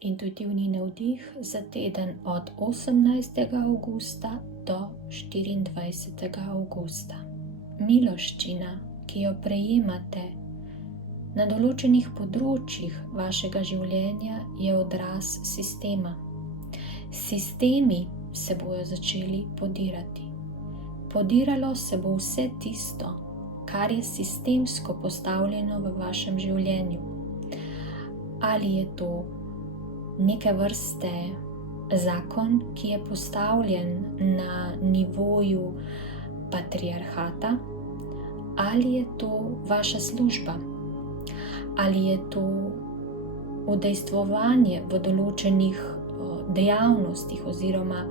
intuitivni navdih za teden od 18. avgusta do 24. avgusta. Miloščina, ki jo prejemate na določenih področjih vašega življenja, je odraz sistema. Sistemi se bojo začeli podirati. Podiralo se bo vse tisto, kar je sistemsko postavljeno v vašem življenju. Ali je to neke vrste zakon, ki je postavljen na nivoju patriarhata, ali je to vaša služba, ali je to udejstvovanje v določenih dejavnostih oziroma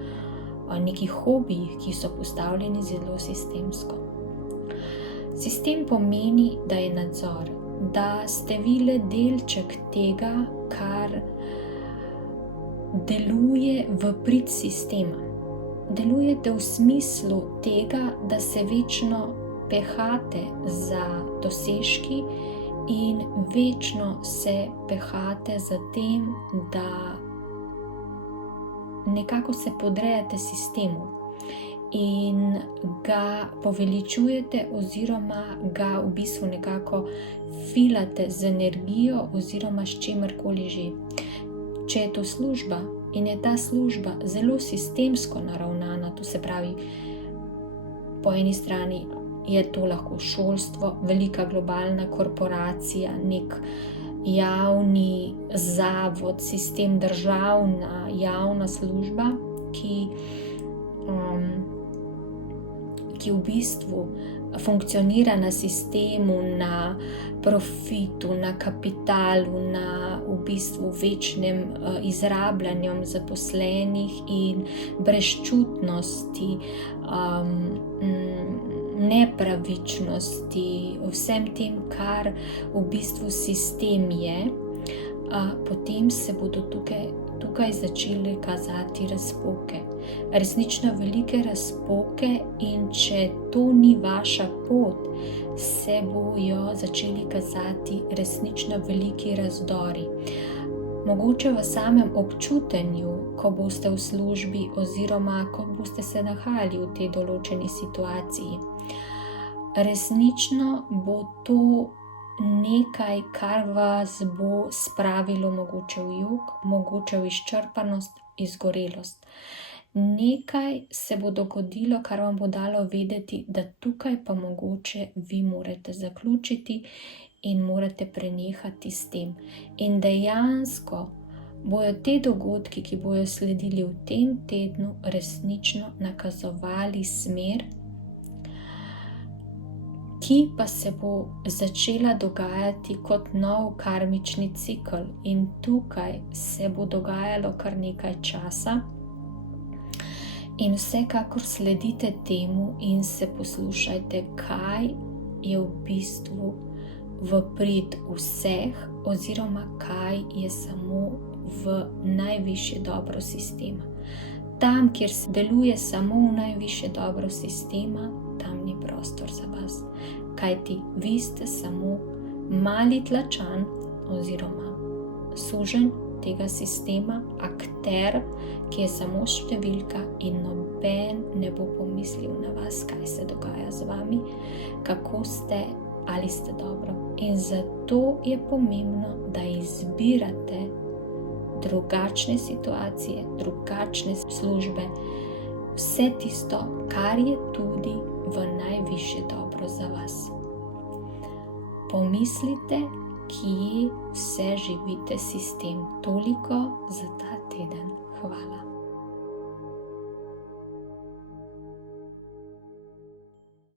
nekih hobijih, ki so postavljeni zelo sistemsko. Sistem pomeni, da je nadzor, da ste vi le delček tega, kar deluje v prid sistema. Delujete v smislu tega, da se večno pehate za dosežki in večno se pehate za tem, da nekako se podrejate sistemu in ga poveličujete oziroma ga v bistvu nekako filate z energijo oziroma s čemerkoli že. Če je to služba in je ta služba zelo sistemsko naravnana, to se pravi, po eni strani je to lahko šolstvo, velika globalna korporacija, nek javni zavod, sistem, državna, javna služba, ki v bistvu funkcionira na sistemu, na profitu, na kapitalu, na v bistvu večnem izrabljanju zaposlenih in brezčutnosti, nepravičnosti, vsem tem, kar v bistvu sistem je, potem se bodo tukaj začele kazati razpoke. Resnično velike razpoke, in če to ni vaša pot, se bojo začeli kazati resnično veliki razdori. Mogoče v samem občutenju, ko boste v službi oziroma ko boste se nahajali v tej določeni situaciji. Resnično bo to nekaj, kar vas bo spravilo mogoče v jok, mogoče v izčrpanost, izgorelost. Nekaj se bo dogodilo, kar vam bo dalo vedeti, da tukaj pa mogoče vi morate zaključiti in morate prenehati s tem. In dejansko bojo te dogodki, ki bojo sledili v tem tednu, resnično nakazovali smer, ki pa se bo začela dogajati kot nov karmični cikel. In tukaj se bo dogajalo kar nekaj časa. In vsekakor sledite temu in se poslušajte, kaj je v bistvu v prid vseh oziroma kaj je samo v najvišje dobro sistema. Tam, kjer se deluje samo v najvišje dobro sistema, tam ni prostor za vas. Kajti vi ste samo mali tlačan oziroma suženj tega sistema, akter, ki je samo številka in noben ne bo pomislil na vas, kaj se dogaja z vami, kako ste, ali ste dobro. In zato je pomembno, da izbirate drugačne situacije, drugačne službe, vse tisto, kar je tudi v najvišje dobro za vas. Pomislite, kje vse živite sistem. Toliko za ta teden. Hvala.